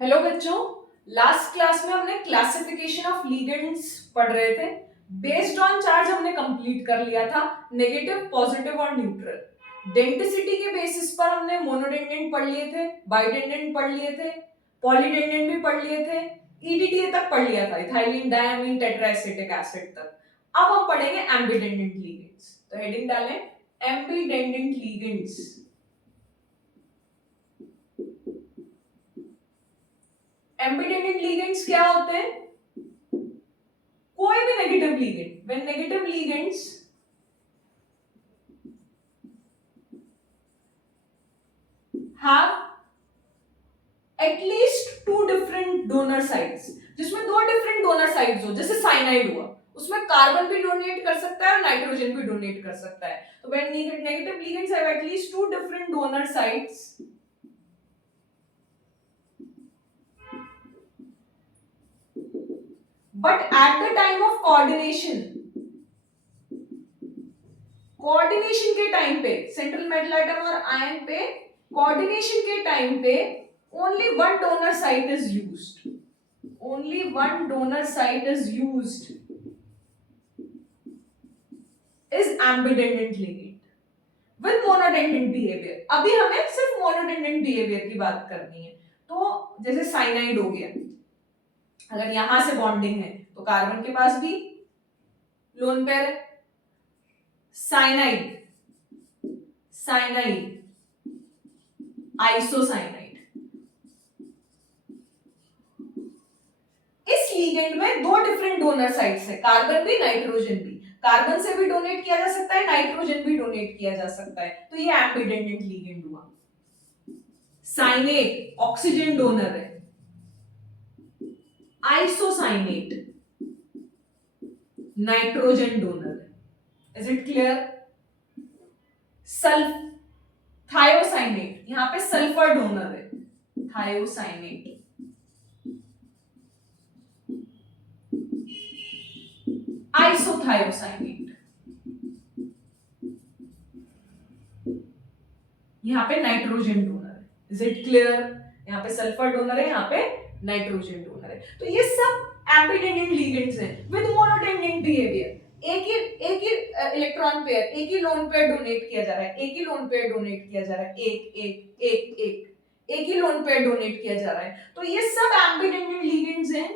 Hello बच्चों। Last class में हमने क्लासिफिकेशन ऑफ लिगेंड्स पढ़ रहे थे। बेस्ड ऑन चार्ज हमने कंप्लीट कर लिया था, नेगेटिव, पॉजिटिव और न्यूट्रल। डेंसिटी के बेसिस पर हमने मोनोडेंडेंट पढ़ लिए थे, बाइडेंडेंट पढ़ लिए थे, पॉलीडेंडेंट भी पढ़ लिए थे, ईडीटीए तक पढ़ लिया था, इथाइलिन डायमीन टेट्राएसिटिक एसिड तक। अब हम पढ़ेंगे एम्बिडेंडेंट लिगेंड्स। तो हेडिंग डालें एम्बिडेंडेंट लिगेंड्स। एम्बिडेंडेंट लिगेंड्स क्या होते हैं? कोई भी negative ligand, when negative ligands have at least two different donor sites, जिसमें दो डिफरेंट डोनर साइट्स हो, जैसे साइनाइड हुआ, उसमें कार्बन भी डोनेट कर सकता है और नाइट्रोजन भी डोनेट कर सकता है। तो when negative ligands have at least two different donor sites, but at the time of coordination के टाइम पे, सेंट्रल मेटल एटम और आयन पे कोऑर्डिनेशन के टाइम पे only one donor site is used. Only one donor site is used is ambidendant ligand with monodendant behavior. अभी हमें सिर्फ monodendant behavior की बात करनी है। तो जैसे साइनाइड हो गया, अगर यहां से बॉन्डिंग है तो कार्बन के पास भी लोन पेयर है। साइनाइड, साइनाइड, आइसोसाइनाइड, इस लिगेंड में दो डिफरेंट डोनर साइट्स है, कार्बन भी नाइट्रोजन भी। कार्बन से भी डोनेट किया जा सकता है, नाइट्रोजन भी डोनेट किया जा सकता है, तो ये एम्बिडेंडेंट लिगेंड हुआ। साइनेट ऑक्सीजन डोनर है, आइसोसाइनेट नाइट्रोजन डोनर है। Is it clear? Sulph thiocyanate, यहां पे सल्फर डोनर है, थायोसाइनेट। आइसोथायोसाइनेट, यहाँ पे नाइट्रोजन डोनर है। Is it clear? यहाँ पे सल्फर डोनर है, यहाँ पे नाइट्रोजन डोनर है। तो ये सब एम्बिडेंडेंट लिगेंड्स हैं विद मोनोडेंडेंट बिहेवियर। एक ही इलेक्ट्रॉन पेयर, एक ही लोन पेयर डोनेट किया जा रहा है, एक ही लोन पेयर डोनेट किया जा रहा है, एक ही लोन पेयर डोनेट किया जा रहा है। तो ये सब एम्बिडेंडेंट लिगेंड्स हैं।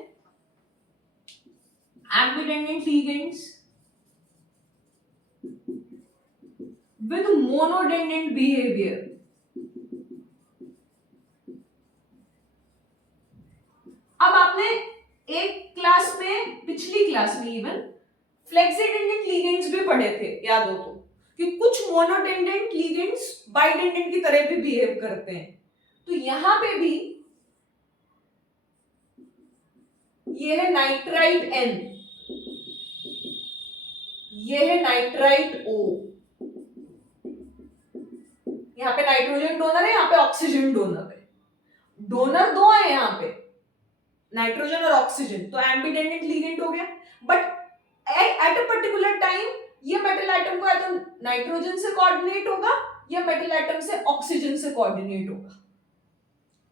एम्बिडेंडेंट लिगेंड्स with monodendant behavior. अब आपने एक क्लास में, पिछली क्लास में इवन फ्लेक्सिडेंडेंट लिगेंड्स भी पढ़े थे, याद हो तो, कि कुछ मोनोडेंडेंट लिगेंड्स बाइडेंडेंट की तरह भी बिहेव करते हैं। तो यहां पे भी ये है नाइट्राइट N, ये है नाइट्राइट O। यहाँ पे नाइट्रोजन डोनर है, यहाँ पे ऑक्सीजन डोनर है। डोनर दो है यहाँ पे, नाइट्रोजन और ऑक्सीजन, तो एम्बिडेंडेंट लिगेंड हो गया। But at a particular time ये मेटल एटम को या तो नाइट्रोजन से कोऑर्डिनेट होगा या मेटल एटम से ऑक्सीजन से कोऑर्डिनेट होगा।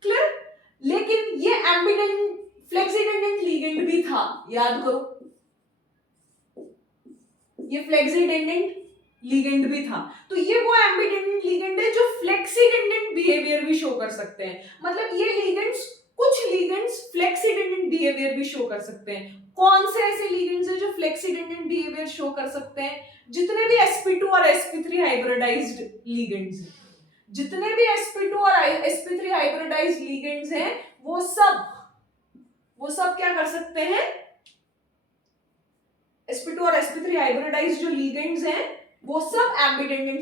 क्लियर? लेकिन ये एम्बिडेंडेंट फ्लेक्सिडेंडेंट लिगेंड भी था, याद करो, ये फ्लेक्सिडेंडेंट लिगेंड भी था। तो ये वो एम्बिडेंडेंट लिगेंड है जो फ्लेक्सिडेंडेंट बिहेवियर भी शो कर सकते हैं। मतलब ये लिगेंड्स, कुछ लिगेंड्स फ्लेक्सिडेंडेंट बिहेवियर भी शो कर सकते हैं। कौन से ऐसे लिगेंड्स हैं जो फ्लेक्सिडेंडेंट बिहेवियर शो कर सकते हैं? जितने भी sp2 और sp3 हाइब्रिडाइज्ड लिगेंड्स हैं, जितने भी sp2 और sp3 हाइब्रिडाइज्ड लिगेंड्स हैं, वो सब क्या कर सकते हैं? sp2 और sp3 हाइब्रिडाइज्ड जो लिगेंड्स हैं, वो सब एम्बिडेंडेंट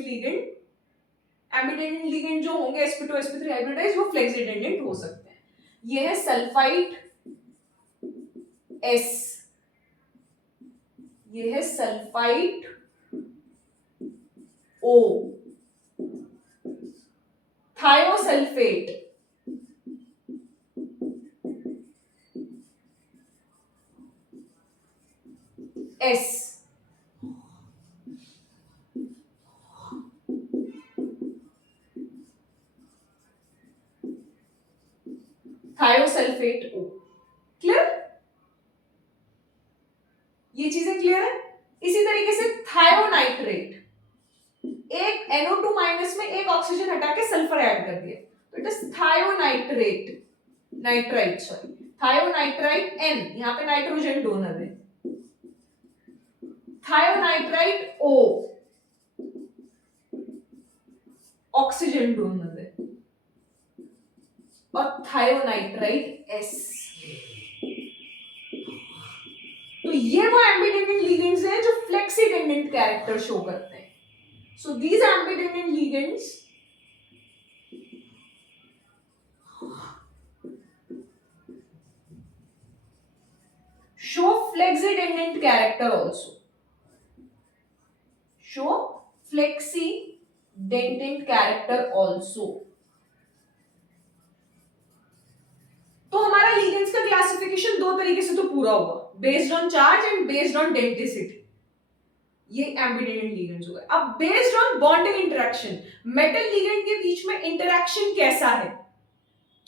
लिगेंड जो होंगे sp2 sp3 हाइब्रिडाइज्ड, वो फ्लेक्सिडेंडेंट हो सकते हैं। ये है सल्फाइट S, ये है sulphite O, thiosulphate S, thiosulphate sulphate O। Clear? ये चीजें क्लियर है? इसी तरीके से थायोनाइट्रेट, एक NO2 माइनस में एक ऑक्सीजन हटा के सल्फर ऐड कर दिया, तो it is thionitrate, nitrite sorry, thionitrite N, यहां पे नाइट्रोजन डोनर है, थायोनाइट्राइट O, ऑक्सीजन डोनर है, और थायोनाइट्राइट S। तो ये वो एम्बिडेंडेंट लिगेंड्स हैं जो फ्लेक्सीडेंडेंट कैरेक्टर शो करते हैं। So these ambidentate ligands show flexidendant character also, show flexidendant character also। तो हमारा लिगेंड्स का क्लासिफिकेशन दो तरीके से तो पूरा हुआ, based on charge and based on density, ये एम्बिडेंडेंट लिगेंड्स हो गए। अब based on bonding interaction, metal ligand के बीच में इंटरेक्शन कैसा है,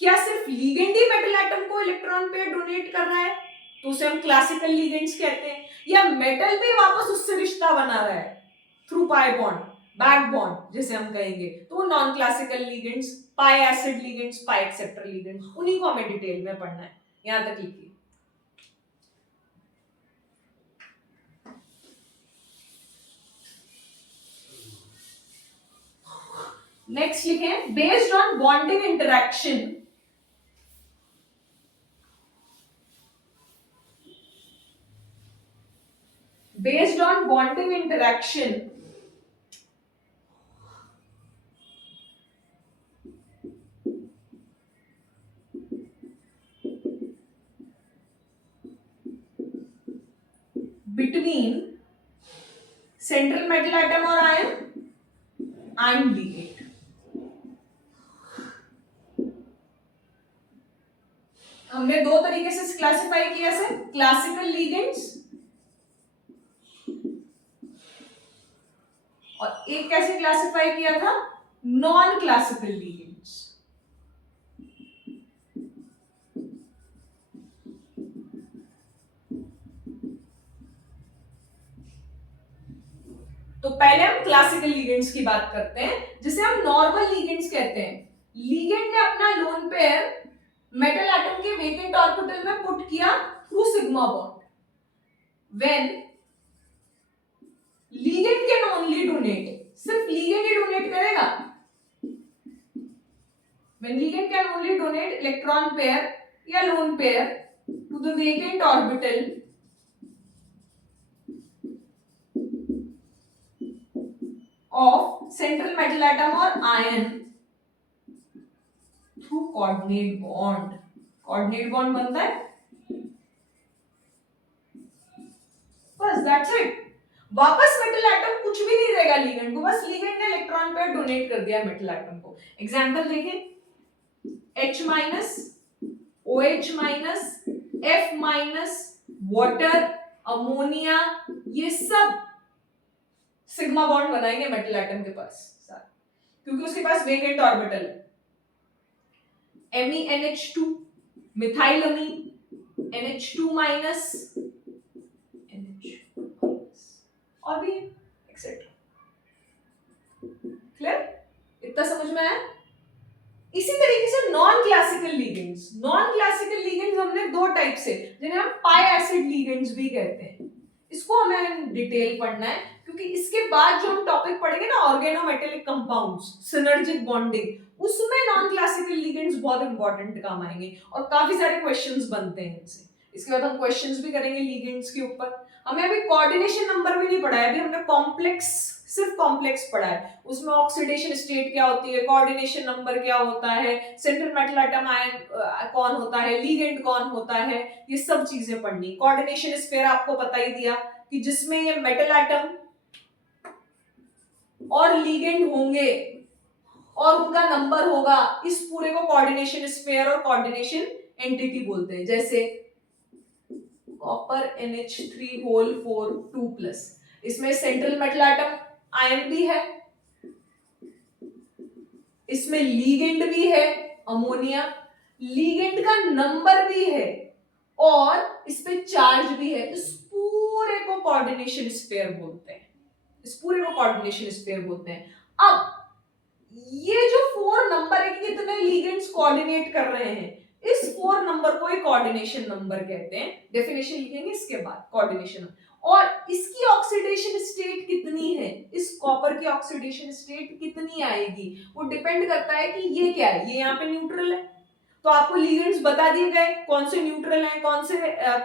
क्या सिर्फ लिगेंड ही मेटल एटम को इलेक्ट्रॉन पेयर डोनेट कर रहा है तो उसे हम क्लासिकल लिगेंड्स कहते हैं, या मेटल भी वापस उससे रिश्ता बना रहा है through pi bond, back bond जिसे हम कहेंगे, तो वो non classical ligands, pi acid ligands, pi acceptor ligands, उन्हीं को हमें डिटेल में पढ़ना है। यहां तक लिखिए। नेक्स्ट लिखें, based on bonding interaction, based on bonding interaction between central metal atom और ion ligand। हमने दो तरीके से क्लासिफाई किया है, क्लासिकल लिगेंड्स और एक कैसे क्लासिफाई किया था, नॉन क्लासिकल लिगेंड्स। तो पहले हम क्लासिकल लिगेंड्स की बात करते हैं, जिसे हम नॉर्मल लिगेंड्स कहते हैं। लिगेंड ने अपना लोन पेयर मेटल एटम के वेकेंट ऑर्बिटल में पुट किया through sigma bond. When ligand can only donate, सिर्फ लिगेंड ही डोनेट करेगा, when ligand can only donate electron pair या lone pair to the vacant orbital of central metal atom और ion through coordinate bond. Coordinate bond बनता है, बस that's it. वापस metal atom कुछ भी नहीं देगा लिगेंड को, बस लिगेंड ने इलेक्ट्रॉन पेयर डोनेट कर दिया मेटल एटम को। एग्जांपल देखें, H minus, OH minus, F minus, water, ammonia, ये सब सिग्मा बॉन्ड बनाएंगे मेटल एटम के पास, क्योंकि उसके पास वेकेंट ऑर्बिटल है। MENH2, मिथाइलअमीन, NH2 माइनस, और भी एक्सेट्रा। क्लियर? इतना समझ में आया? इसी तरीके से non classical ligands, non classical ligands हमने दो टाइप से, जिन्हें हम पाई एसिड लिगेंड्स भी कहते हैं। इसको हमें डिटेल पढ़ना है, क्योंकि इसके बाद जो हम टॉपिक पढ़ेंगे ना, ऑर्गेनोमेटेलिक कंपाउंड्स, सिनर्जिक बॉन्डिंग, उसमें नॉन क्लासिकल लिगेंड्स बहुत इंपॉर्टेंट काम आएंगे और काफी सारे क्वेश्चंस बनते हैं इनसे। इसके बाद हम क्वेश्चंस भी करेंगे लिगेंड्स के ऊपर। हमें अभी कोऑर्डिनेशन नंबर भी नहीं पढ़ा है, अभी हमने कॉम्प्लेक्स, सिर्फ कॉम्प्लेक्स पढ़ा है। उसमें ऑक्सीडेशन स्टेट क्या होती है, कोऑर्डिनेशन नंबर क्या होता है, सेंट्रल मेटल एटम आयन कौन होता है, लिगेंड कौन होता है, ये सब चीजें पढ़नी। कोऑर्डिनेशन स्फीयर आपको बता ही दिया कि जिसमें ये मेटल एटम और लिगेंड होंगे और उनका नंबर होगा, इस पूरे को कोऑर्डिनेशन स्फीयर और कोऑर्डिनेशन एंटिटी बोलते हैं। जैसे कॉपर NH3 होल 4 2+, इसमें सेंट्रल मेटल एटम आयन भी है, इसमें लिगेंड भी है अमोनिया, लीगेंड का नंबर भी है और इस पे चार्ज भी है। इस पूरे को कोऑर्डिनेशन स्फीयर बोलते हैं। इस पूरे को कोऑर्डिनेशन स्फीयर बोलते हैं। अब ये जो 4 नंबर है कि कितने लीगेंड्स कोऑर्डिनेट कर रहे हैं, इस 4 नंबर को एक कोऑर्डिनेशन नंबर कहते हैं। डेफिनेशन लिखेंगे इसके बाद कोऑर्डिनेशन। और इसकी ऑक्सीडेशन स्टेट कितनी है, इस कॉपर की ऑक्सीडेशन स्टेट कितनी आएगी, वो डिपेंड करता है कि ये क्या है। ये यहाँ पे न्यूट्रल है, तो आपको लीगेंड्स बता दिए गए कौन से न्यूट्रल हैं, कौन से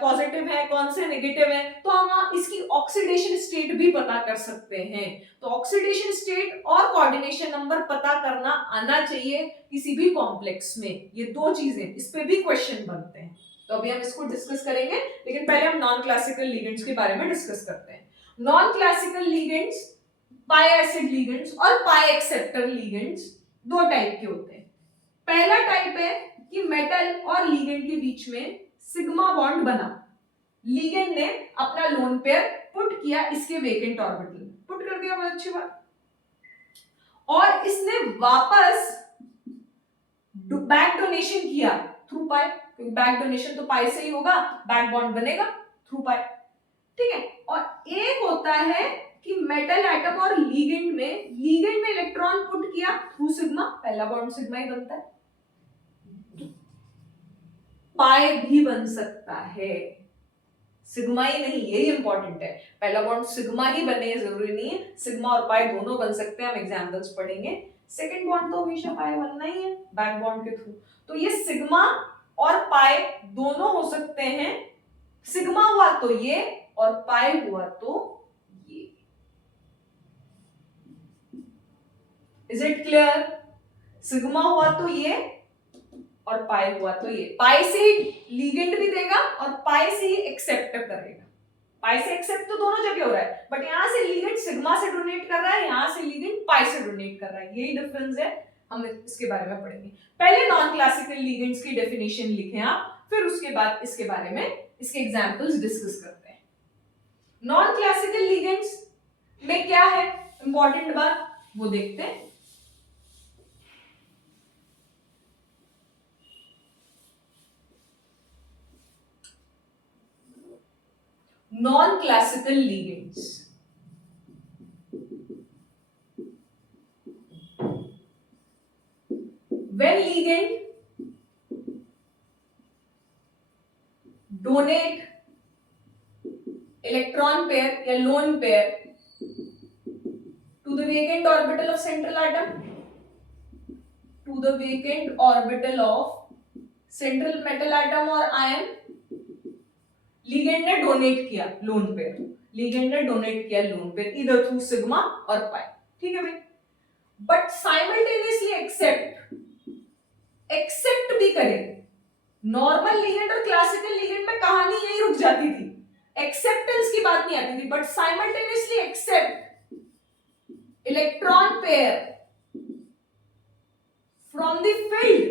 पॉजिटिव हैं, कौन से नेगेटिव हैं, तो हम इसकी ऑक्सीडेशन स्टेट भी पता कर सकते हैं। तो ऑक्सीडेशन स्टेट और कोऑर्डिनेशन नंबर पता करना आना चाहिए किसी भी कॉम्प्लेक्स में। ये दो चीजें, इस पे भी क्वेश्चन बनते हैं, तो अभी हम इसको डिस्कस करेंगे। लेकिन पहले हम नॉन क्लासिकल लीगेंड्स के बारे में डिस्कस करते हैं। नॉन क्लासिकल लीगेंड्स पाई एसिड लीगेंड्स और पाई एक्सेप्टर लीगेंड्स दो टाइप के होते हैं। पहला टाइप है कि मेटल और लीगेंड के बीच में सिग्मा बॉन्ड बना, लीगेंड ने अपना लोन पेयर पुट किया इसके वेकेंट ऑर्बिटल में, पुट कर दिया, बहुत अच्छी बात, और इसने वापस बैक डोनेशन किया थ्रू पाई, क्योंकि बैक डोनेशन तो पाई से ही होगा, बैक बॉन्ड बनेगा थ्रू पाई, ठीक है। और एक होता है कि मेटल एटम और लीगेंड में इलेक्ट्रॉन पुट किया थ्रू सिग्मा, पहला बॉन्ड सिग्मा ही बनता है, पाई भी बन सकता है, सिग्मा ही नहीं, यही इंपॉर्टेंट है। पहला बॉन्ड सिग्मा ही बने जरूरी नहीं है, सिग्मा और पाई दोनों बन सकते हैं, हम एग्जांपल्स पढ़ेंगे। सेकंड बॉन्ड तो हमेशा पाई बनना ही है बैक बॉन्ड के थ्रू, तो ये सिग्मा और पाई दोनों हो सकते हैं। सिग्मा हुआ तो ये और पाई हुआ तो ये। Is it clear? सिग्मा हुआ तो ये और पाई हुआ तो ये। पाई से लीगेंड भी देगा और पाई से ही एक्सेप्ट करेगा। पाई से एक्सेप्ट तो दोनों जगह हो रहा है, बट यहां से लीगेंड सिग्मा से डोनेट कर रहा है, यहां से लीगेंड पाई से डोनेट कर रहा है, यही डिफरेंस है। हम इसके बारे में पढ़ेंगे। पहले नॉन क्लासिकल लीगेंड्स की डेफिनेशन लिखें आप, फिर उसके बाद इसके बारे में इसके एग्जांपल्स डिस्कस करते हैं। नॉन क्लासिकल लीगेंड्स में क्या है इंपॉर्टेंट बात, वो देखते हैं। Non-classical ligands. When ligand donate electron pair या lone pair to the vacant orbital of central atom, to the vacant orbital of central metal atom or ion, ligand ने donate किया लोन पेयर, लीगेंड ने donate किया lone pair इधर through sigma और पाई, ठीक है भाई। बट साइमल्टेनियसली एक्सेप्ट भी करे। नॉर्मल लीगेंड और क्लासिकल लीगेंड में कहानी यही रुक जाती थी, एक्सेप्टेंस की बात नहीं आती थी, but simultaneously accept electron pair from the filled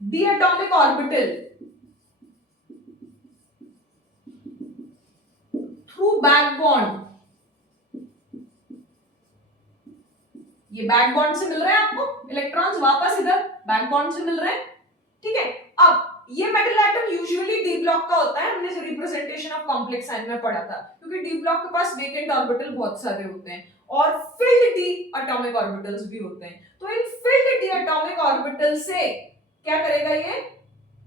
d atomic orbital through back bond. ये बैक बॉन्ड से मिल रहे हैं आपको इलेक्ट्रॉन्स, वापस इधर बैक बॉन्ड से मिल रहे हैं, ठीक है। अब ये metal atom usually D block का होता है, हमने रिप्रेजेंटेशन ऑफ कॉम्प्लेक्स आयन में पढ़ा था, क्योंकि डी ब्लॉक के पास वेकेंट ऑर्बिटल बहुत सारे होते हैं और फिल्ड डी एटॉमिक ऑर्बिटल्स भी होते हैं। तो इन फिल्ड डी एटॉमिक ऑर्बिटल से क्या करेगा, ये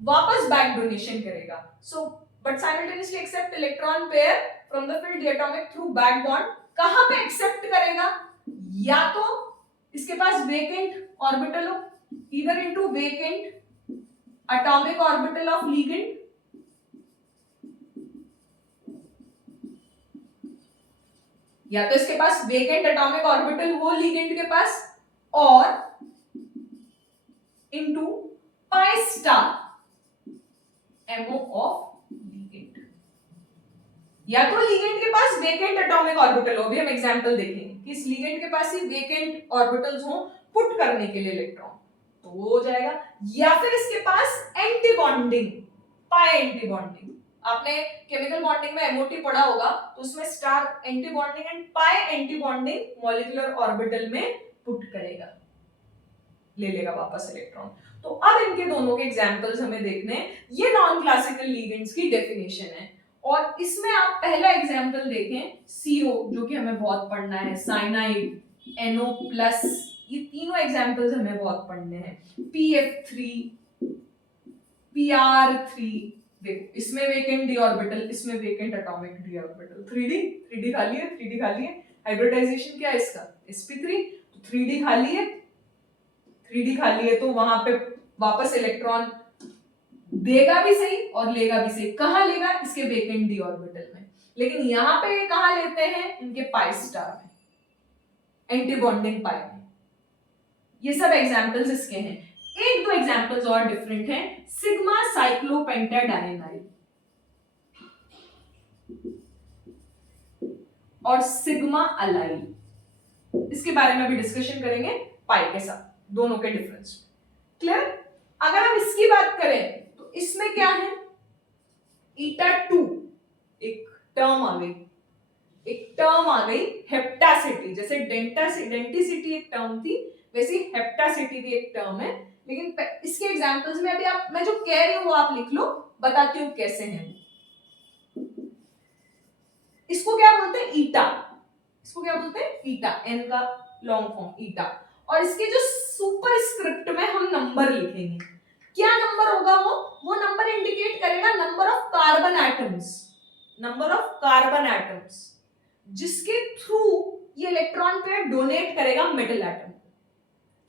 वापस बैक डोनेशन करेगा। So but simultaneously accept electron pair from the filled d atomic through back bond. कहां पे एक्सेप्ट करेगा, या तो इसके पास वेकेंट ऑर्बिटल हो, either into vacant atomic orbital of ligand, या तो इसके पास वेकेंट एटॉमिक ऑर्बिटल हो लिगेंड के पास, और into pi star MO of ligand. या तो लिगेंड के पास वेकेंट एटॉमिक ऑर्बिटल हो, अभी हम एग्जांपल देखेंगे कि इस लिगेंड के पास ही वेकेंट ऑर्बिटल्स हो पुट करने के लिए इलेक्ट्रॉन, तो वो हो जाएगा। या फिर इसके पास एंटी बॉन्डिंग, पाई एंटी बॉन्डिंग, आपने केमिकल बॉन्डिंग में एमओटी पढ़ा होगा, तो उसमें star anti bonding and pi anti bonding molecular orbital में पुट करेगा। ले लेगा वापस इलेक्ट्रॉन। तो अब इनके दोनों के एग्जांपल्स हमें देखने हैं। ये नॉन क्लासिकल लिगेंड्स की डेफिनेशन है और इसमें आप पहला एग्जांपल देखें CO जो कि हमें बहुत पढ़ना है, साइनाइड, NO+, ये तीनों एग्जांपल्स हमें बहुत पढ़ने हैं। PF3, PR3, देखो इसमें वेकेंट डी ऑर्बिटल, इसमें vacant atomic D orbital. 3D खाली है, 3D खाली है। हाइब्रिडाइजेशन क्या है इसका? sp3, तो 3D खाली है, 3D खाली है तो वहां पे वापस इलेक्ट्रॉन देगा भी सही और लेगा भी सही। कहां लेगा? इसके वेकेंट डी ऑर्बिटल में। लेकिन यहां पे कहां लेते हैं? इनके पाई स्टार में, एंटी बॉन्डिंग पाई में। ये सब एग्जांपल्स इसके हैं। एक दो एग्जांपल्स और डिफरेंट हैं। सिग्मा साइक्लोपेंटाडाइनाइल और सिग्मा अलाइल, इसके बारे में भी डिस्कशन करेंगे पाई के साथ, दोनों के डिफरेंस। क्लियर? अगर हम इसकी बात करें तो इसमें क्या है? eta2 एक टर्म आ गई, एक टर्म आ गई हेप्टासिटी। जैसे डेंटिसिटी एक टर्म थी, वैसे हेप्टासिटी भी एक टर्म है। लेकिन इसके एग्जांपल्स में अभी आप, मैं जो कह रही हूं वो आप लिख लो, बताती हूं कैसे हैं। इसको क्या बोलते हैं? ईटा। इसको क्या बोलते हैं? ईटा, एन का लॉन्ग फॉर्म ईटा। और इसके जो सुपर स्क्रिप्ट में हम नंबर लिखेंगे, क्या नंबर होगा? वो नंबर इंडिकेट करेगा number of carbon atoms, number of carbon atoms जिसके थ्रू ये इलेक्ट्रॉन पेयर डोनेट करेगा मेटल एटम।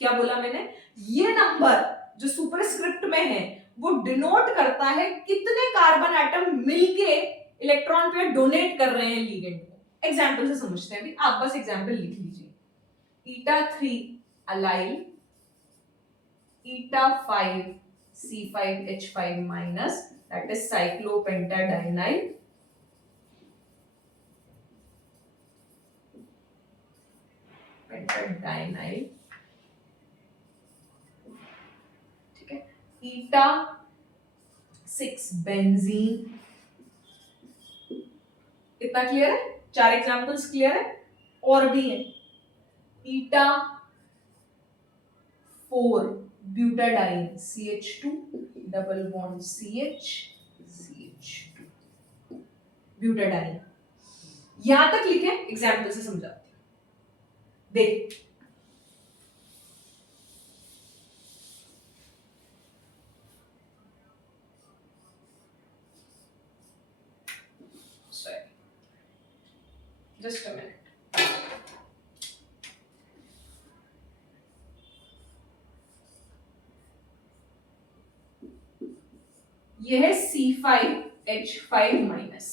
क्या बोला मैंने? ये नंबर जो सुपरस्क्रिप्ट में है वो डिनोट करता है कितने कार्बन एटम मिलके इलेक्ट्रॉन पेयर डोनेट कर रहे हैं लिगेंड को। एग्जांपल से समझते हैं। अभी आप बस एग्जांपल लिख लीजिए। eta3 allyl, eta5 C5H5 minus, that is cyclopentadienyl, pentadienyl, ठीक है। eta6 benzene. इतना क्लियर है? 4 एग्जांपल्स क्लियर है? और भी है। eta4 butadiene, CH2 double bond CH, CH2 butadiene. यहां तक लिखे, एग्जांपल से समझाते हैं। देख, जस्ट अ मिनट। यह है C5H5 minus,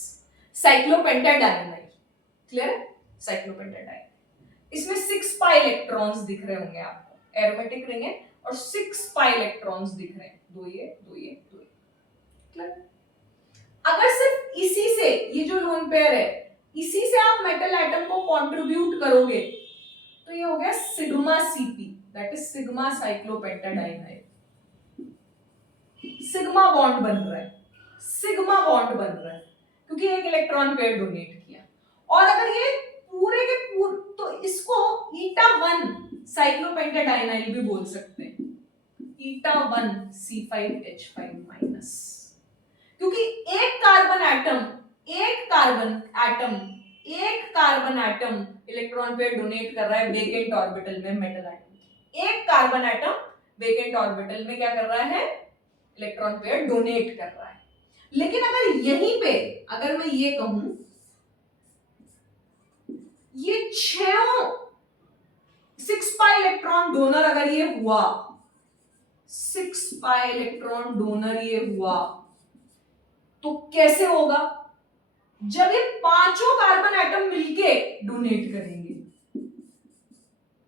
cyclopentadienyl. Clear? Cyclopentadienyl. इसमें 6 पाई इलेक्ट्रॉन्स दिख रहे होंगे आपको, एरोमेटिक रिंग है और 6 पाई इलेक्ट्रॉन्स दिख रहे हैं, दो ये, दो ये, दो ये। क्लियर? अगर सिर्फ इसी से, ये जो लोन पेयर है, इसी से आप मेटल एटम को कंट्रीब्यूट करोगे तो ये हो गया sigma Cp, that is sigma cyclopentadienyl. Sigma bond बन रहा है, सिग्मा बॉन्ड बन रहा है क्योंकि एक इलेक्ट्रॉन पेयर डोनेट किया। और अगर ये पूरे के पूरे, तो इसको eta1 साइक्लोपेंटाडाइनाइल भी बोल सकते हैं, eta1 C5H5 माइनस, क्योंकि एक carbon atom electron pair donate कर रहा है वेकेंट ऑर्बिटल में मेटल एटम। एक कार्बन एटम वेकेंट ऑर्बिटल में क्या कर रहा है? इलेक्ट्रॉन पेयर डोनेट कर रहा है। लेकिन अगर यहीं पे अगर मैं ये कहूं, ये 6 पाई इलेक्ट्रॉन डोनर अगर ये हुआ, 6 पाई इलेक्ट्रॉन डोनर ये हुआ, तो कैसे होगा? जब ये पांचों कार्बन एटम मिलके डोनेट करेंगे,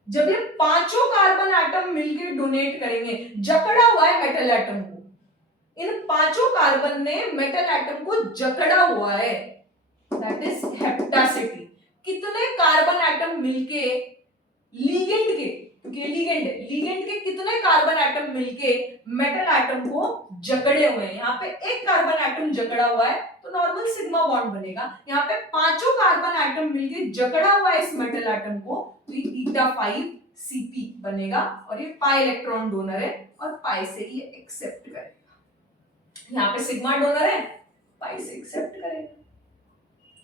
जब ये पांचों कार्बन एटम मिलके डोनेट करेंगे, जकड़ा हुआ है मेटल एटम को, इन पांचों कार्बन ने मेटल एटम को जकड़ा हुआ है, दैट इज हेप्टासिटी। कितने कार्बन एटम मिलके लिगेंड के, क्योंकि लिगेंड है, लिगेंड के कितने कार्बन एटम मिलके मेटल एटम को जकड़े हुए हैं? यहाँ पे एक कार्बन एटम जकड़ा हुआ है तो नॉर्मल सिग्मा बॉन्ड बनेगा। यहाँ पे पांचों कार्बन एटम मिलके जकड़ा हुआ है इस मेटल एटम को, तो ये eta5 Cp बनेगा और ये पाई इलेक्ट्रॉन डोनर है और पाई से ये एक्सेप्ट करेगा। यहाँ पे सिग्मा डोनर है, पाई से एक्सेप्ट करेगा।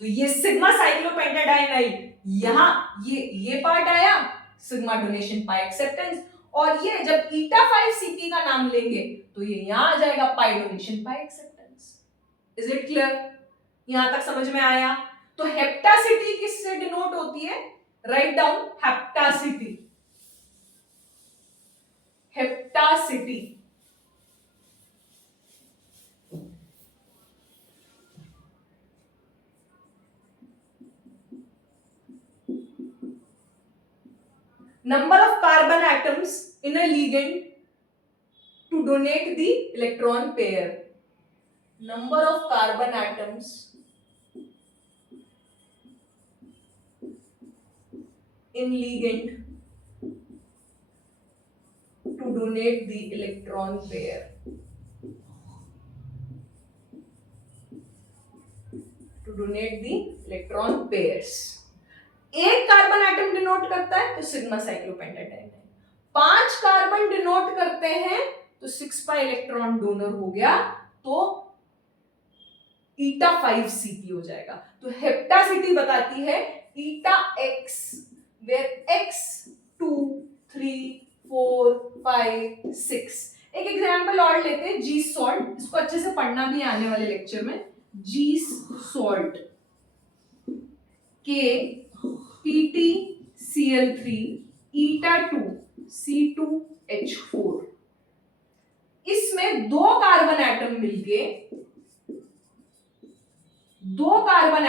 तो ये सिग्मा साइक्लोपेंटाडाइनाइल, यहाँ ये पार्ट आया सिग्मा डोनेशन पाई एक्सेप्टेंस, और ये जब ईटा 5Cp का नाम लेंगे तो ये यहाँ आ जाएगा pi donation pi acceptance. Is it clear? यहां तक समझ में आया? तो हेप्टासिटी किससे डिनोट होती है? Write down hapticity. Hapticity number of carbon atoms in a ligand to donate the electron pair. Number of carbon atoms in ligand to donate the electron pair. To donate the electron pairs. एक carbon atom denote करता है तो sigma cyclopentadienyl, 5 carbon denote करते हैं तो 6 pi electron donor हो गया, तो ईटा 5Cp हो जाएगा। तो हेप्टासिटी बताती है ईटा x, वेयर x 2 3 4 5 6। एक एग्जांपल और लेते हैं, जी सॉल्ट, इसको अच्छे से पढ़ना भी आने वाले लेक्चर में। जी सॉल्ट के PtCl3 ईटा 2 C2H4, इसमें दो कार्बन एटम मिलके दो कार्बन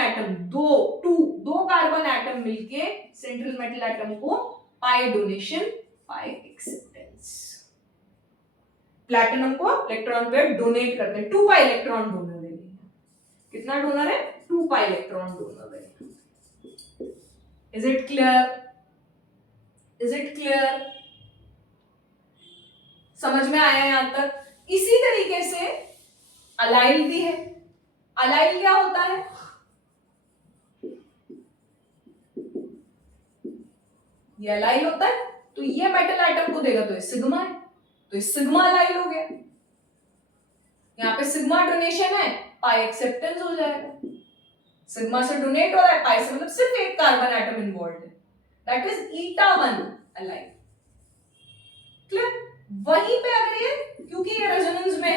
एटम मिलके सेंट्रल मेटल एटम को पाई डोनेशन पाई एक्सेप्टेंस, प्लैटिनम को इलेक्ट्रॉन पेयर डोनेट करते हैं। 2 पाई इलेक्ट्रॉन डोनर है। कितना डोनर है? 2 पाई इलेक्ट्रॉन डोनर है। Is it clear? Is it clear? समझ में आया यहां तक? इसी तरीके से अलाइल भी है। अलाइल क्या होता है? ये अलाइल होता है, तो ये मेटल आइटम को देगा तो ये सिग्मा है, तो ये सिग्मा अलाइल हो गया। यहां पे सिग्मा डोनेशन है, पाई एक्सेप्टेंस हो जाएगा। सिग्मा से डोनेट हो रहा है, पाई से मतलब सिर्फ एक कार्बन एटम इन्वॉल्व है, that is eta 1 allyl. Clear? वहीं पे अगर ये, क्योंकि ये रेजोनेंस में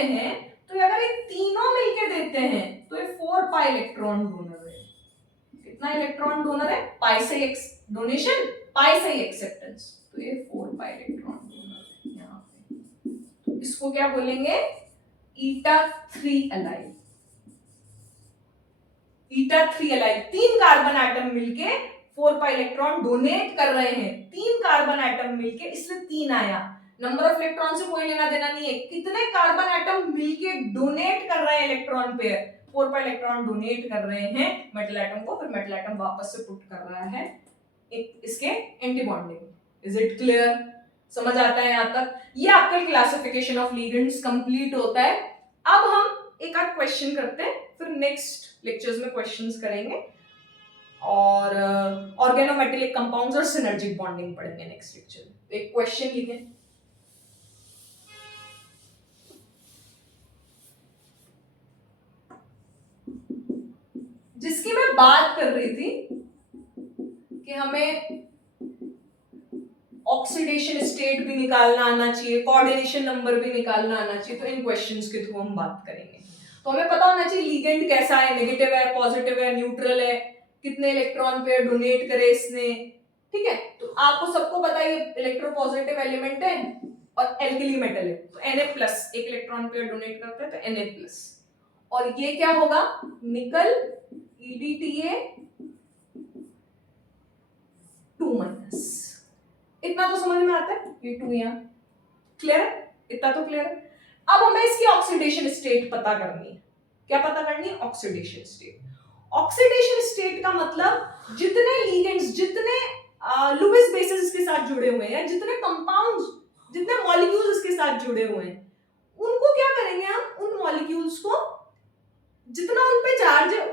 है, तो अगर ये तीनों मिलके देते हैं तो ये 4 पाई इलेक्ट्रॉन डोनर है। कितना इलेक्ट्रॉन डोनर है? पाई से एक्स डोनेशन, पाई से एक्सेप्टेंस, तो ये 4 पाई इलेक्ट्रॉन डोनर है यहाँ पे। तो इसको क्या बोलेंगे? ईटा 3 अलाइल। ईटा 3 अलाइल, 3 कार्बन एटम मिलके 4 पाई इलेक्ट्रॉन डोनेट कर रहे हैं। 3 कार्बन एटम मिलके, इसलिए 3 आया। नंबर ऑफ इलेक्ट्रॉन से कोई लेना देना नहीं है, कितने कार्बन एटम मिलके डोनेट कर रहे हैं electron pair. 4 pi electron donate कर रहे हैं मेटल एटम को, फिर मेटल एटम वापस से पुट कर रहा है इसके anti bonding. Is it clear? समझ आता है यहां तक? ये आपका क्लासिफिकेशन ऑफ लिगेंड्स कंप्लीट होता है। अब हम एक आध क्वेश्चन करते हैं, फिर नेक्स्ट लेक्चर्स में क्वेश्चंस करेंगे और ऑर्गेनोमेटेलिक कंपाउंड्स और सिनर्जिक बॉन्डिंग पढ़ेंगे नेक्स्ट लेक्चर में। एक क्वेश्चन लिखें, जिसकी मैं बात कर रही थी कि हमें ऑक्सीडेशन स्टेट भी निकालना आना चाहिए, कोऑर्डिनेशन नंबर भी निकालना आना चाहिए, तो इन क्वेश्चंस के थ्रू हम बात करेंगे। तो हमें पता होना चाहिए लिगेंड कैसा है, नेगेटिव है, पॉजिटिव है, न्यूट्रल है, कितने इलेक्ट्रॉन पेयर डोनेट करे इसने, ठीक है। तो आपको सबको पता है ये इलेक्ट्रोपॉजिटिव एलिमेंट है और एल्कली मेटल है, तो Na+ एक इलेक्ट्रॉन पेयर डोनेट करता है तो Na+, और ये क्या होगा? निकल EDTA 2-। इतना तो समझ में आता है, ये 2 यहाँ क्लियर है, इतना तो क्लियर है। अब हमें इसकी ऑक्सीडेशन स्टेट पता करनी है। क्या पता करनी है? Oxidation state. ऑक्सीडेशन स्टेट का मतलब जितने लिगेंड्स, जितने लुईस बेसेस इसके साथ जुड़े हुए हैं, जितने कंपाउंड्स, जितने मॉलिक्यूल्स इसके साथ जुड़े हुए हैं, उनको क्या करेंगे हम? उन मॉलिक्यूल्स को जितना उन पे चार्ज है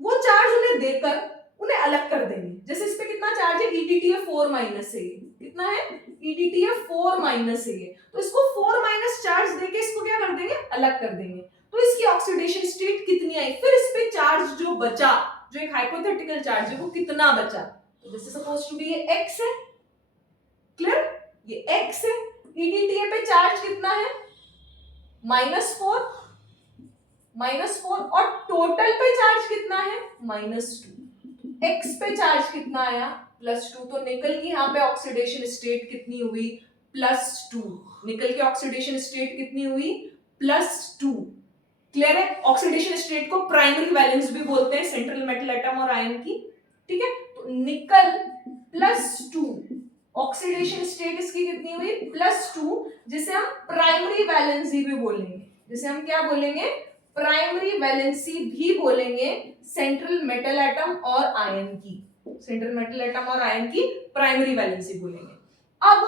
वो चार्ज उन्हें देकर उन्हें अलग कर देंगे। जैसे इस पे कितना चार्ज है, EDTA 4 माइनस है, कितना है, EDTA 4 माइनस है, तो इसको 4 माइनस चार्ज देके इसको क्या कर देंगे, अलग कर देंगे, तो इसकी ऑक्सीडेशन स्टेट कितनी आई, फिर इस पे चार्ज जो बचा, जो एक हाइपोथेटिकल चार्ज है वो कितना बचा, तो this is supposed to be ये x है, क्लियर, ये x है, EDTA पे चार्ज कितना है, -4 और टोटल पे चार्ज कितना है, -2, x पे चार्ज कितना आया, +2, तो निकल की यहाँ पे ऑक्सीडेशन स्टेट कितनी हुई, +2, निकल की ऑक्सीडेशन स्टेट कितनी हुई, +2, क्लियर है। ऑक्सीडेशन स्टेट को प्राइमरी वैलेंस भी बोलते हैं सेंट्रल मेटल एटम और आयन की, ठीक है, तो निकल +2, ऑक्सीडेशन स्टेट इसकी कितनी हुई, +2, जिसे हम प्राइमरी वैलेंसी भी बोलेंगे, जिसे हम क्या बोलेंगे, प्राइमरी वैलेंसी भी बोलेंगे सेंट्रल मेटल एटम और आयन की, सेंट्रल मेटल एटम और आयन की प्राइमरी वैलेंसी बोलेंगे। अब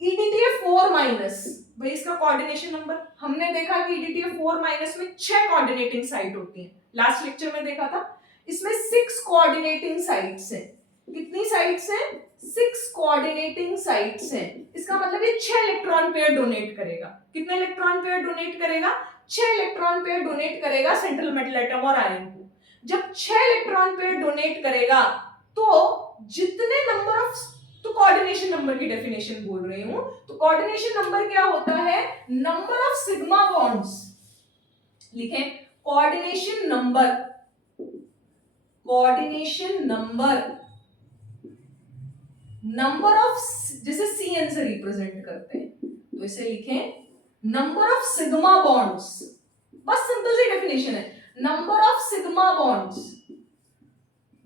EDTA 4 माइनस, भाई इसका कोऑर्डिनेशन नंबर, हमने देखा कि EDTA 4 माइनस में 6 कोऑर्डिनेटिंग साइट होती हैं, लास्ट लेक्चर में देखा था, इसमें 6 कोऑर्डिनेटिंग साइट्स हैं, कितनी साइट्स हैं, 6 कोऑर्डिनेटिंग साइट्स हैं, इसका मतलब ये 6 इलेक्ट्रॉन पेयर डोनेट करेगा, कितने इलेक्ट्रॉन पेयर डोनेट करेगा, 6 इलेक्ट्रॉन पेयर डोनेट करेगा सेंट्रल मेटल एटम और आयन को। जब 6 इलेक्ट्रॉन पेयर डोनेट करेगा तो जितने नंबर ऑफ, तो कोऑर्डिनेशन नंबर की डेफिनेशन बोल रही हूं, तो कोऑर्डिनेशन नंबर क्या होता है, नंबर ऑफ सिग्मा बॉन्ड्स, लिखें coordination number, coordination number, number of, जिसे CN से रिप्रेजेंट करते हैं, तो इसे लिखें नंबर ऑफ सिग्मा बॉन्ड्स, बस सिंपल सी डेफिनेशन है, number of sigma bonds,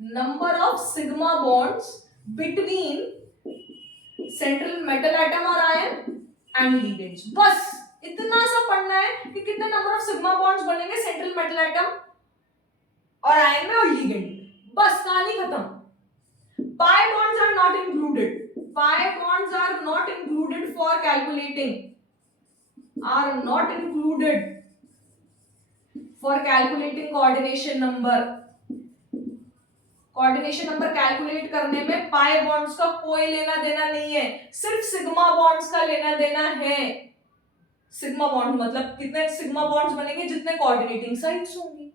number of sigma bonds between central metal atom और आयन एंड लिगेंड्स, बस इतना सा पढ़ना है कि कितने नंबर ऑफ सिग्मा बॉन्ड्स बनेंगे सेंट्रल मेटल एटम और आयन में और लिगेंड में, बस कहानी खत्म। Pi bonds are not included, pi bonds are not included for calculating, are not included for calculating coordination number, coordination number calculate करने में पाई बॉन्ड्स का कोई लेना देना नहीं है, सिर्फ सिग्मा बॉन्ड्स का लेना देना है। सिग्मा बॉन्ड मतलब कितने सिग्मा बॉन्ड्स बनेंगे, जितने कोऑर्डिनेटिंग साइट्स होंगी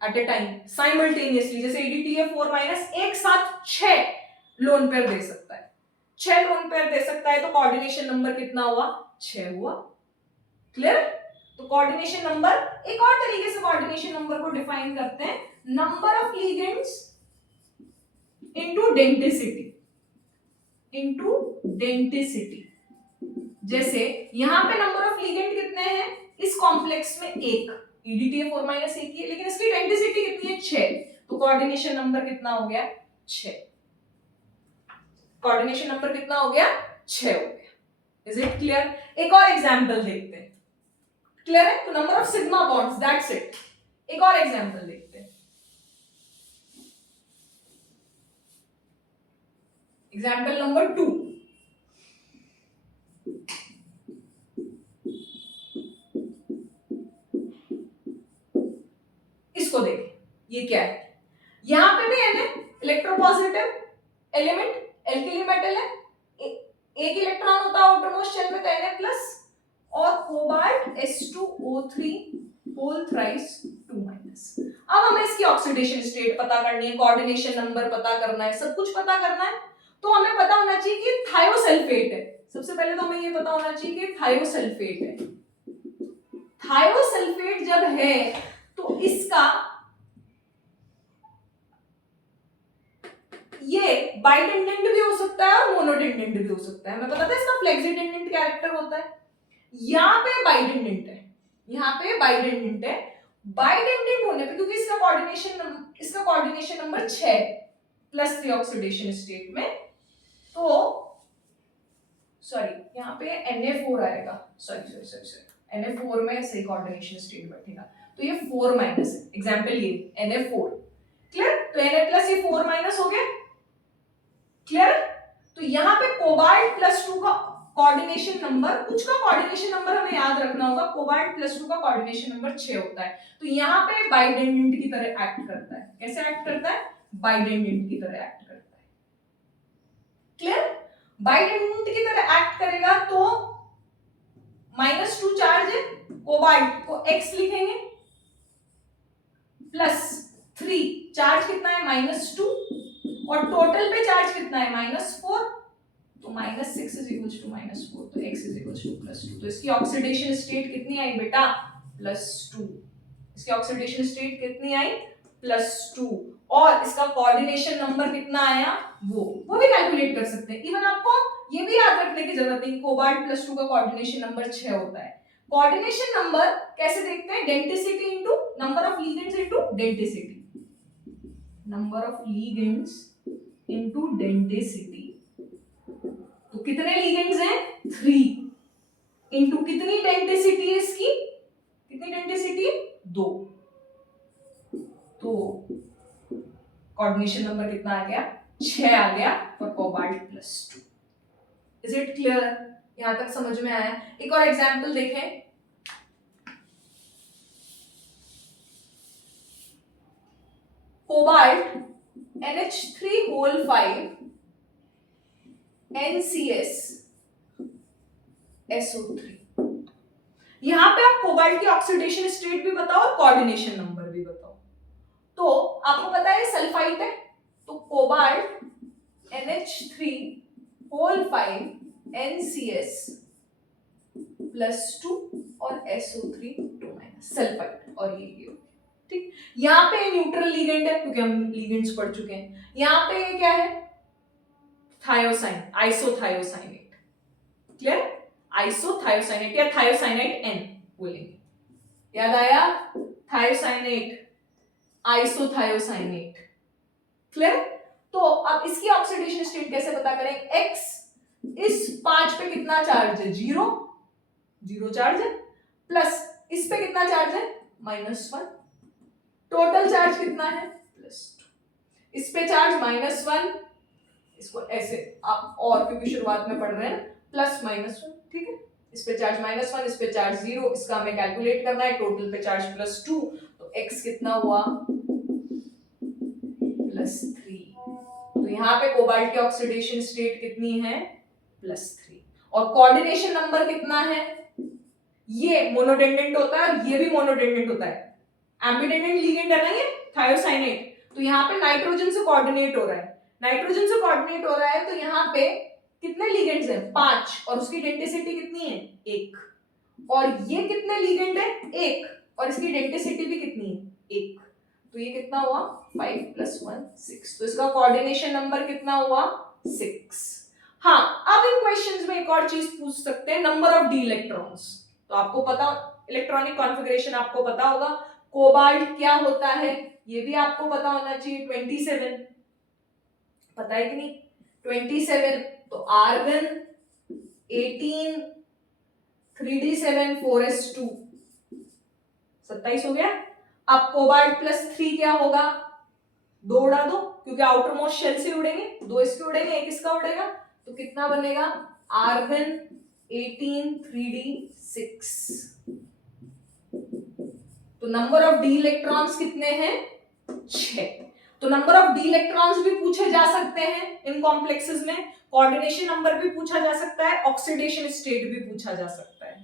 एट अ टाइम साइमल्टेनियसली, जैसे EDTA 4 माइनस एक साथ 6 लोन पेयर दे सकता है, 6 लोन पेयर दे सकता है, तो कोऑर्डिनेशन नंबर कितना हुआ, 6 हुआ, क्लियर। तो कोऑर्डिनेशन नंबर, एक और तरीके से कोऑर्डिनेशन नंबर को डिफाइन करते हैं, number of ligands into density, into density, जैसे यहां पे नंबर ऑफ लिगेंड कितने हैं, इस कॉम्प्लेक्स में एक, EDTA 4 माइनस एक ही है, लेकिन इसकी डेंसिटी कितनी है, 6, तो कोऑर्डिनेशन नंबर कितना हो गया, 6, कोऑर्डिनेशन नंबर कितना हो गया, 6 हो गया। Is it clear. एक और एग्जांपल देखते हैं, क्लियर है, तो number of sigma bonds, that's it. एक और एग्जांपल देखते हैं, एग्जांपल नंबर 2, इसको देखें, ये क्या है, यहां पे भी है इलेक्ट्रोपॉजिटिव एलिमेंट, एल्किली मेटल है, एक इलेक्ट्रॉन होता है आउटरमोस्ट शेल में, Na प्लस, और cobalt S2O3 whole thrice 2 minus. अब हमें इसकी ऑक्सीडेशन स्टेट पता करनी है, कोऑर्डिनेशन नंबर पता करना है, सब कुछ पता करना है, तो हमें पता होना चाहिए कि थायोसल्फेट है। सबसे पहले तो हमें ये पता होना चाहिए कि थायोसल्फेट है। थायोसल्फेट जब है तो इसका ये बाइडेंडेंट भी हो सकता है और मोनोडेंडेंट भी हो सकता है। हमें पता था इसका फ्लेक्सिडेंडेंट कैरेक्टर होता है। यहाँ पे बाइडेंडेंट है, यहाँ पे बाइडेंडेंट है। बाइडेंडेंट होने पे, क्योंकि इसका coordination number 6 plus 3 oxidation state में, तो सॉरी यहाँ पे Na4 आएगा, सॉरी Na4 में सही कोऑर्डिनेशन स्टेट बैठेगा, तो ये 4 माइनस है, एग्जांपल ये Na4, क्लियर। तो Na प्लस ये 4 माइनस हो गया, क्लियर। तो यहाँ पे कोबाल्ट प्लस 2 का कोऑर्डिनेशन नंबर, कुछ का कोऑर्डिनेशन नंबर हमें याद रखना होगा, कोबाल्ट प्लस 2 का कोऑर्डिनेशन नंबर 6 होता है। तो यहाँ पे बाइडेंडेंट की तरह एक्ट करता है। कैसे एक्ट करता है? बाइडेंडेंट की तरह एक्ट करता है, क्लियर? बाइटेंडेंट की तरह एक्ट करेगा तो -2 चार्ज है, कोबाल्ट को X लिखेंगे, +3 चार्ज कितना है -2, और टोटल पे चार्ज कितना है -4, तो -6 इज इक्वल टू -4, तो X इज इक्वल टू +2। तो इसकी ऑक्सीडेशन स्टेट कितनी आई बेटा? +2। इसकी ऑक्सीडेशन स्टेट कितनी आई? +2। और इसका कोऑर्डिनेशन नंबर कितना आया? वो भी कैलकुलेट कर सकते हैं। इवन आपको ये भी याद रखने की जरूरत नहीं, कोबाल्ट +2 का कोऑर्डिनेशन नंबर 6 होता है। कोऑर्डिनेशन नंबर कैसे देखते हैं? Density into number of ligands into density, number of ligands into density. तो कितने लिगेंड्स हैं? 3 इनटू कितनी डेंसिटी है इसकी? कितनी डेंसिटी? 2। तो कोऑर्डिनेशन नंबर कितना आ गया? 6 आ गया for cobalt +2। Is it clear? यहां तक समझ में आया? एक और एग्जांपल देखें। Cobalt NH3 NCS SO3। यहां पे आप कोबाल्ट की ऑक्सीडेशन स्टेट भी बताओ और कोऑर्डिनेशन नंबर भी बताओ। तो आपको पता है सल्फाइड है, तो कोबाल्ट NH3 NCS +2 और SO3 2- सल्फाइड, और ये ठीक। यहाँ पे न्यूट्रल लिगेंड है क्योंकि हम लिगेंड्स पढ़ चुके हैं। यहाँ पे ये क्या है? थायोसाइन, आइसोथायोसाइनेट। क्लियर? आइसोथायोसाइनेट या थायोसाइनेट N बोलेंगे। याद आया? Thiocyanate, isothiocyanate. क्लियर? तो अब इसकी ऑक्सीडेशन स्टेट कैसे पता करें? X इस 5 पे कितना चार्ज है? 0 चार्ज है, प्लस इस पे कितना चार्ज है? -1। टोटल चार्ज कितना है? +2। इस पे चार्ज -1, इसको ऐसे आप, और क्योंकि शुरुआत में पढ़ रहे हैं, +-1, ठीक है। इस पे चार्ज -1, इस पे चार्ज 0, इसका हमें कैलकुलेट करना है। टोटल पे चार्ज +2, तो X कितना हुआ? +3। तो यहाँ पे कोबाल्ट की ऑक्सीडेशन स्टेट कितनी है? +3। और कोऑर्डिनेशन नंबर कितना है? ये मोनोडेंडेंट होता है और ये भी मोनोडेंडेंट होता है। एम्बिडेंडेंट लिगेंड है ना ये थायोसाइनेट, तो यहाँ पे नाइट्रोजन से कोऑर्डिनेट हो रहा है। नाइट्रोजन से कोऑर्डिनेट हो रहा है तो यहाँ पे कितने लिगेंड्स हैं? 5, और उसकी डेंसिटी कितनी है? 1। और ये कितने लिगेंड है? 1, और इसकी डेंसिटी भी कितनी है? 1। तो ये कितना हुआ? 5 + 1 6। तो इसका कोऑर्डिनेशन नंबर कितना हुआ? 6। हाँ, अब इन क्वेश्चंस में एक और चीज पूछ सकते हैं, नंबर ऑफ डी इलेक्ट्रॉन्स। तो आपको पता, इलेक्ट्रॉनिक कॉन्फ़िगरेशन आपको पता होगा। कोबाल्ट क्या होता है ये भी आपको पता होना चाहिए। 27 पता है कि नहीं? 27। तो आर्गन 18, 3d7 4s2 27 हो गया। अब कोबाल्ट +3 क्या होगा? 2 उड़ा दो, क्योंकि आउटर मोस्ट शेल से उड़ेंगे, 2 इसके उड़ेंगे, 1 इसका उड़ेगा, तो कितना बनेगा? Argon 18 3d6। तो नंबर ऑफ डी इलेक्ट्रॉन्स कितने हैं? 6। तो नंबर ऑफ डी इलेक्ट्रॉन्स भी पूछे जा सकते हैं इन कॉम्प्लेक्सेस में, कोऑर्डिनेशन नंबर भी पूछा जा सकता है, ऑक्सीडेशन स्टेट भी पूछा जा सकता है।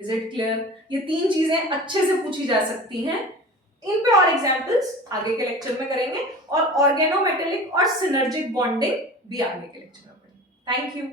Is it clear? ये 3 चीजें अच्छे से पूछी जा सकती हैं। इन पे और एग्जांपल्स आगे के लेक्चर में करेंगे, और ऑर्गेनोमेटेलिक और सिनर्जिक बॉन्डिंग भी आगे के लेक्चर में पढ़ेंगे। Thank you.